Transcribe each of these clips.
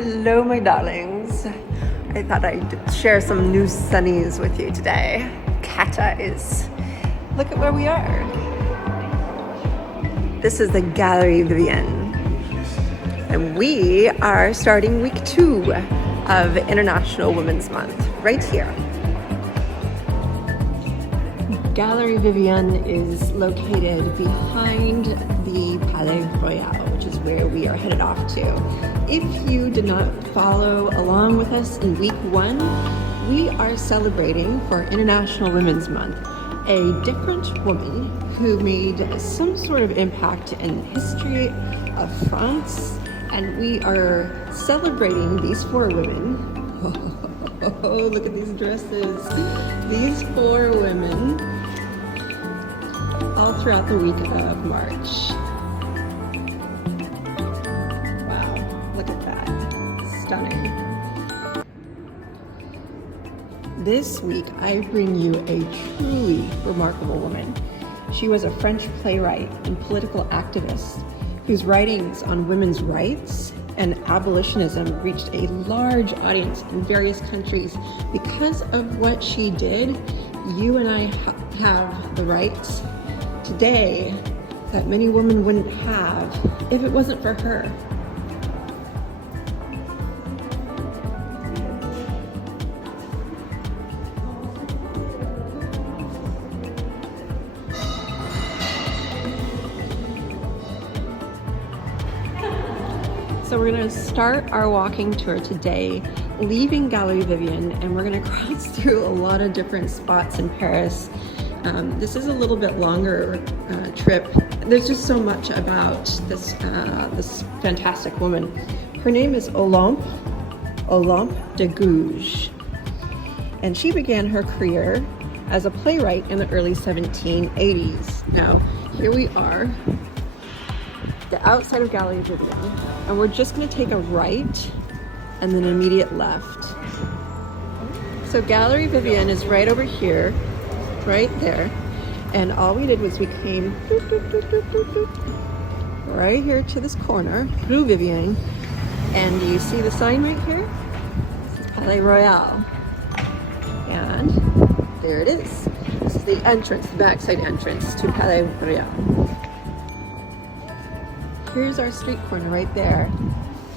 Hello, my darlings. I thought I'd share some new sunnies with you today. Kata is. Look at where we are. This is the Galerie Vivienne. And we are starting week 2 of International Women's Month right here. Galerie Vivienne is located behind the Palais Royal, which is where we are headed off to. If you did not follow along with us in week 1, we are celebrating for International Women's Month a different woman who made some sort of impact in history of France, and we are celebrating these 4 women. Oh, look at these dresses. These 4 women all throughout the week of March. Wow, look at that. Stunning. This week, I bring you a truly remarkable woman. She was a French playwright and political activist whose writings on women's rights and abolitionism reached a large audience in various countries. Because of what she did, you and I have the rights today that many women wouldn't have if it wasn't for her. So we're going to start our walking tour today, leaving Galerie Vivienne, and we're going to cross through a lot of different spots in Paris. This is a little bit longer trip. There's just so much about this fantastic woman. Her name is Olympe de Gouges, and she began her career as a playwright in the early 1780s. Now, here we are, the outside of Galerie Vivienne, and we're just going to take a right and then an immediate left. So Galerie Vivienne is right over here, right there, and all we did was we came right here to this corner, Rue Vivienne, and you see the sign right here? This is Palais Royal, and there it is. This is the entrance, the backside entrance to Palais Royal. Here's our street corner right there.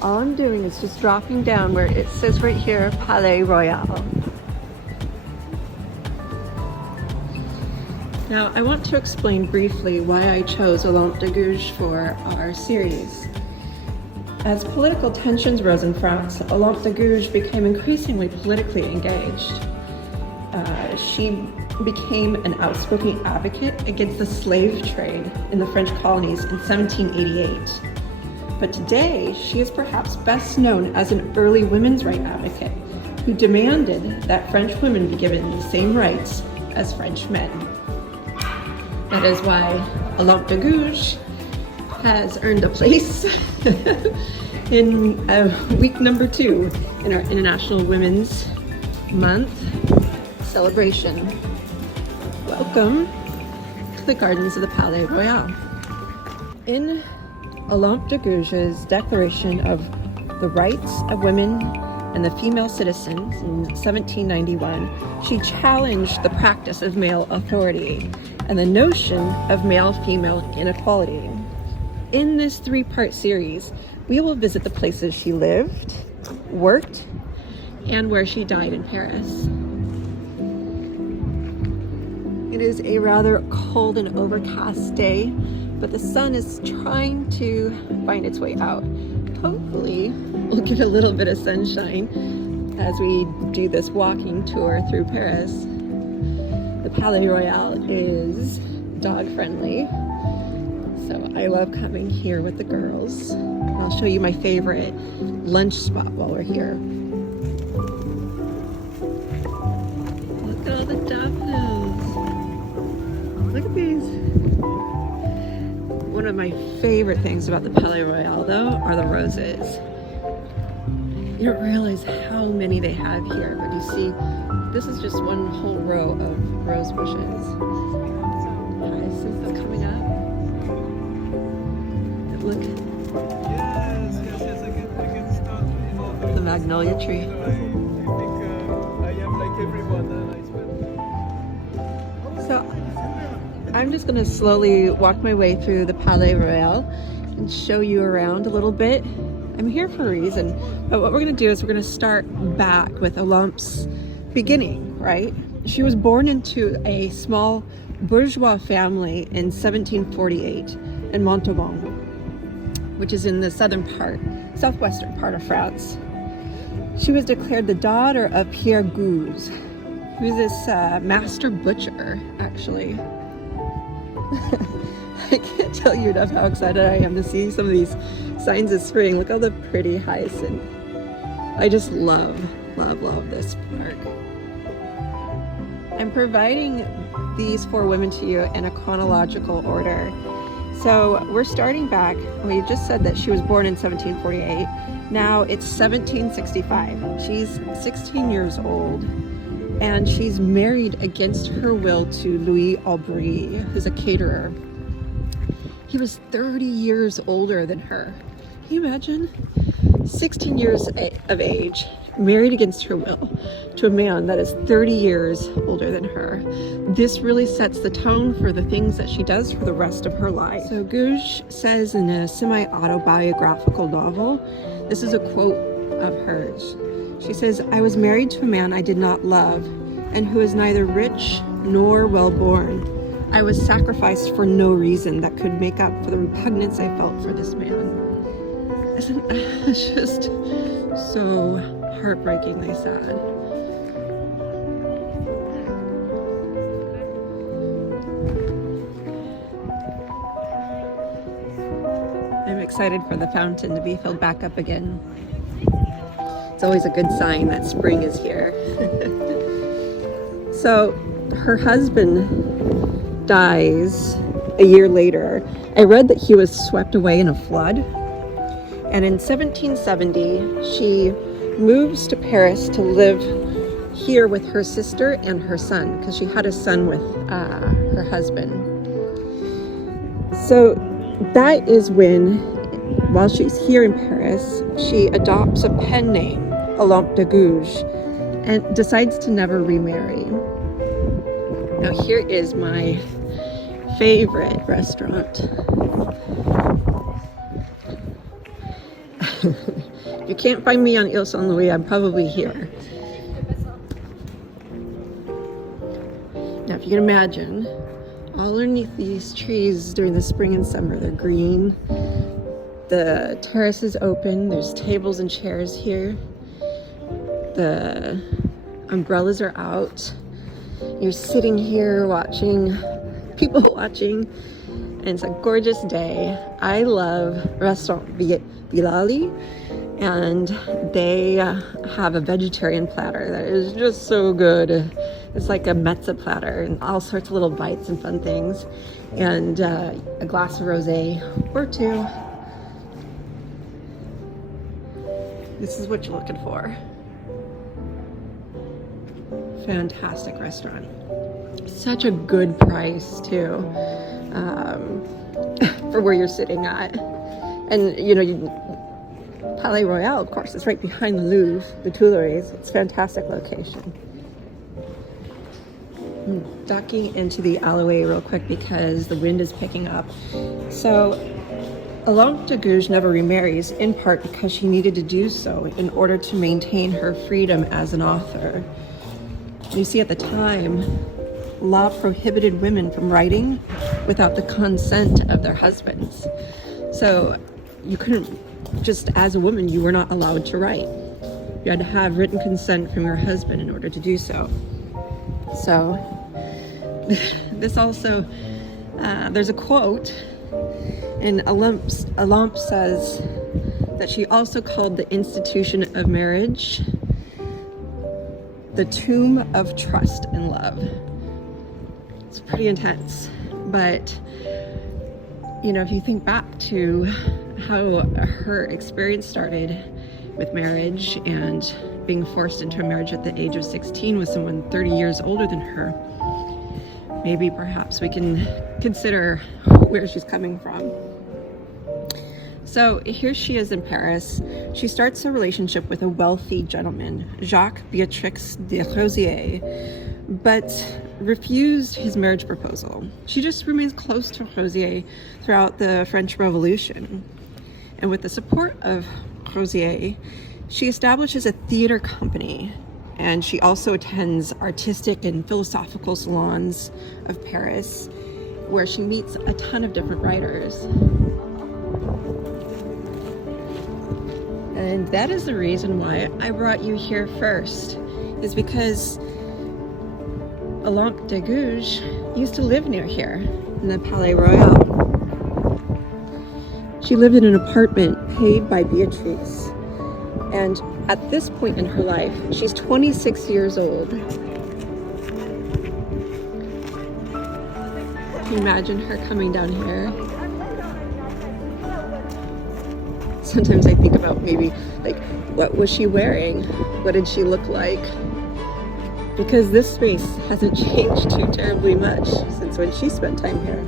All I'm doing is just dropping down where it says right here, Palais Royal. Now, I want to explain briefly why I chose Olympe de Gouges for our series. As political tensions rose in France, Olympe de Gouges became increasingly politically engaged. She became an outspoken advocate against the slave trade in the French colonies in 1788. But today, she is perhaps best known as an early women's rights advocate who demanded that French women be given the same rights as French men. That is why Olympe de Gouges has earned a place in week number 2 in our International Women's Month celebration. Welcome to the gardens of the Palais Royal. In Olympe de Gouges' Declaration of the Rights of Women and the Female Citizens in 1791, she challenged the practice of male authority and the notion of male-female inequality. In this 3-part series, we will visit the places she lived, worked, and where she died in Paris. It is a rather cold and overcast day, but the sun is trying to find its way out. Hopefully, we'll get a little bit of sunshine as we do this walking tour through Paris. The Palais Royal is dog-friendly, so I love coming here with the girls. I'll show you my favorite lunch spot while we're here. Look at all the daffodils. Look at these. One of my favorite things about the Palais Royal, though, are the roses. You don't realize how many they have here, but you see, this is just one whole row of rose bushes. Hyacinth is coming up. Look. Yes, I can start to evolve. the magnolia tree. I think I am like everyone. So I'm just gonna slowly walk my way through the Palais Royal and show you around a little bit. I'm here for a reason, but what we're gonna do is we're gonna start back with Olympe's beginning, right? She was born into a small bourgeois family in 1748 in Montauban, which is in the southwestern part of France. She was declared the daughter of Pierre Gouges, who's this master butcher, actually. I can't tell you enough how excited I am to see some of these signs of spring. Look at all the pretty hyacinth. I just love this park. I'm providing these 4 women to you in a chronological order. So we're starting back. We just said that she was born in 1748. Now it's 1765. She's 16 years old, and she's married against her will to Louis Aubry, who's a caterer. He was 30 years older than her. Can you imagine? 16 years of age, married against her will to a man that is 30 years older than her. This really sets the tone for the things that she does for the rest of her life. So Gouges says in a semi-autobiographical novel, this is a quote of hers. She says, "I was married to a man I did not love, and who is neither rich nor well-born. I was sacrificed for no reason that could make up for the repugnance I felt for this man." Isn't it just so heartbreakingly sad? I'm excited for the fountain to be filled back up again. It's always a good sign that spring is here. So her husband dies a year later. I read that he was swept away in a flood. And in 1770, she moves to Paris to live here with her sister and her son, because she had a son with her husband. So that is when, while she's here in Paris, she adopts a pen name, Olympe de Gouges, and decides to never remarry. Now here is my favorite restaurant. You can't find me on Ile Saint-Louis, I'm probably here. Now if you can imagine, all underneath these trees during the spring and summer, they're green. The terrace is open, there's tables and chairs here. The umbrellas are out. You're sitting here watching, people watching, and it's a gorgeous day. I love Restaurant Bilali, and they have a vegetarian platter that is just so good. It's like a mezza platter and all sorts of little bites and fun things, and a glass of rosé or 2. This is what you're looking for. Fantastic restaurant. Such a good price too, for where you're sitting at. And you know, Palais Royal, of course, is right behind the Louvre, the Tuileries. It's a fantastic location. Ducking into the alleyway real quick because the wind is picking up. So Olympe de Gouges never remarries, in part because she needed to do so in order to maintain her freedom as an author. You see, at the time, law prohibited women from writing without the consent of their husbands. So you couldn't, just as a woman, you were not allowed to write. You had to have written consent from your husband in order to do so. So this also, there's a quote, and Olympe says that she also called the institution of marriage the tomb of trust and love. It's pretty intense, but you know, if you think back to how her experience started with marriage and being forced into a marriage at the age of 16 with someone 30 years older than her, maybe perhaps we can consider where she's coming from. So here she is in Paris. She starts a relationship with a wealthy gentleman, Jacques Beatrix de Rosier, but refused his marriage proposal. She just remains close to Rosier throughout the French Revolution. And with the support of Rosier, she establishes a theater company, and she also attends artistic and philosophical salons of Paris, where she meets a ton of different writers. And that is the reason why I brought you here first, is because Olympe de Gouges used to live near here in the Palais Royal. She lived in an apartment paid by Beatrice, and at this point in her life, she's 26 years old. Can you imagine her coming down here? Sometimes I think about maybe, like, what was she wearing? What did she look like? Because this space hasn't changed too terribly much since when she spent time here.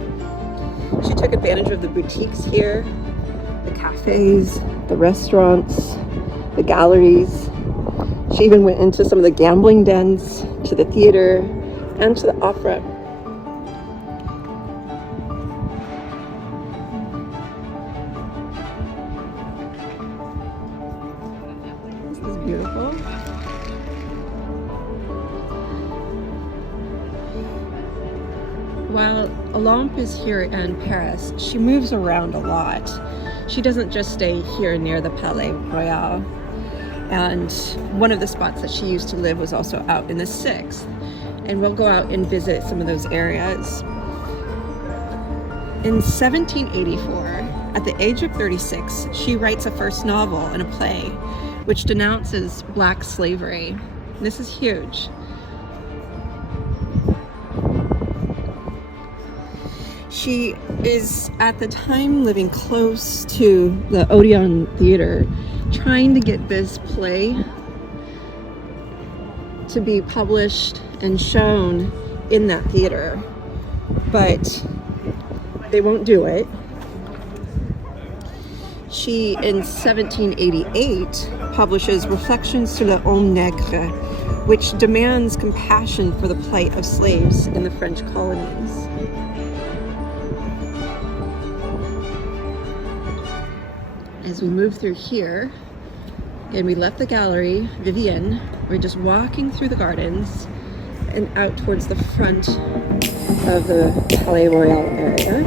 She took advantage of the boutiques here, the cafes, the restaurants, the galleries. She even went into some of the gambling dens, to the theater, and to the opera. This is beautiful. While Olympe is here in Paris, she moves around a lot. She doesn't just stay here near the Palais Royal. And one of the spots that she used to live was also out in the 6th. And we'll go out and visit some of those areas. In 1784, at the age of 36, she writes a first novel and a play, which denounces black slavery. This is huge. She is at the time living close to the Odeon Theater, trying to get this play to be published and shown in that theater, but they won't do it. She, in 1788, publishes Reflections sur l'homme nègre, which demands compassion for the plight of slaves in the French colonies. As we move through here, and we left the gallery, Vivienne, we're just walking through the gardens and out towards the front of the Palais Royal area.